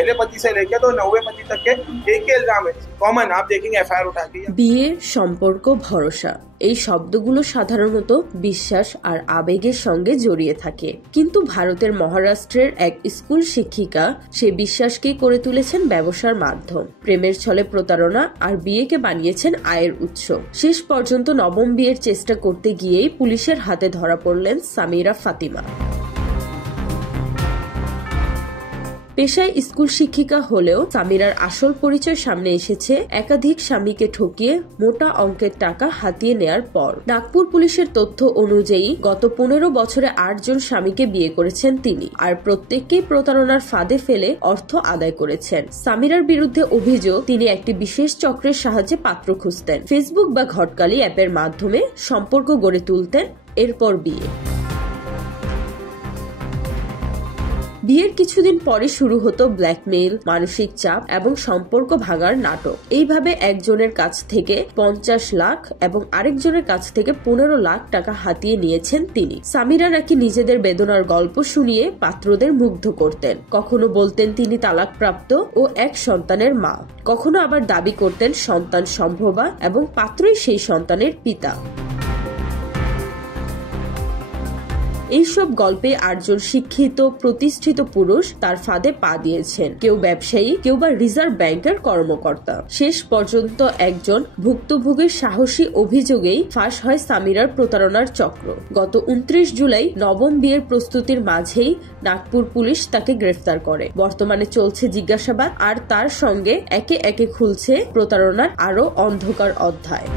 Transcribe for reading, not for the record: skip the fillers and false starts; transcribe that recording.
पहले पति से लेकर तो 90वें पति तक के एक ही इल्जाम है, कॉमन। आप देखेंगे एफआईआर उठा के। বিয়ে, সম্পর্ক, ভরসা এই শব্দগুলো সাধারণত বিশ্বাস আর আবেগের সঙ্গে জড়িয়ে থাকে, কিন্তু ভারতের মহারাষ্ট্রের এক স্কুল শিক্ষিকা সেই বিশ্বাসকেই করে তুলেছেন ব্যবসার মাধ্যম। প্রেমের ছলে প্রতারণা আর বিয়েকে বানিয়েছেন আয়ের উৎস। শেষ পর্যন্ত নবম বিয়ের চেষ্টা করতে গিয়েই পুলিশের হাতে ধরা পড়লেন সামিরা ফাতিমা। পেশায় স্কুল শিক্ষিকা হলেও সামিরার আসল পরিচয় সামনে এসেছে একাধিক স্বামীকে ঠকিয়ে মোটা অঙ্কের টাকা হাতিয়ে নেয়ার পর। নাগপুর পুলিশের তথ্য অনুযায়ী গত 15 বছরে 8 জন স্বামীকে বিয়ে করেছেন তিনি, আর প্রত্যেককেই প্রতারণার ফাঁদে ফেলে অর্থ আদায় করেছেন। সামিরার বিরুদ্ধে অভিযোগ তিনি একটি বিশেষ চক্রের সাহায্যে পাত্র খুঁজতেন, ফেসবুক বা ঘটকালি অ্যাপের মাধ্যমে সম্পর্ক গড়ে তুলতেন, এরপর বিয়ে। বিয়ের কিছুদিন পরে শুরু হতো ব্ল্যাকমেইল, মানসিক চাপ এবং সম্পর্ক ভাঙার নাটক। এইভাবে একজনের কাছ থেকে 50 লাখ এবং আরেকজনের কাছ থেকে 15 লাখ টাকা হাতিয়ে নিয়েছেন তিনি। সামিরা নাকি নিজেদের বেদনার গল্প শুনিয়ে পাত্রদের মুগ্ধ করতেন। কখনো বলতেন তিনি তালাকপ্রাপ্ত ও এক সন্তানের মা, কখনো আবার দাবি করতেন সন্তান সম্ভবা এবং পাত্রই সেই সন্তানের পিতা। এইসব গল্পে 8 জন শিক্ষিত প্রতিষ্ঠিত পুরুষ তার ফাঁদে পা দিয়েছেন, কেউ ব্যবসায়ী, কেউ বা রিজার্ভ ব্যাংকের কর্মকর্তা। শেষ পর্যন্ত একজন ভুক্তভোগীর সাহসী অভিযোগেই ফাঁস হয় সামিরার প্রতারণার চক্র। গত 29 জুলাই নবম বিয়ের প্রস্তুতির মাঝেই নাগপুর পুলিশ তাকে গ্রেফতার করে। বর্তমানে চলছে জিজ্ঞাসাবাদ, আর তার সঙ্গে একে একে খুলছে প্রতারণার আরো অন্ধকার অধ্যায়।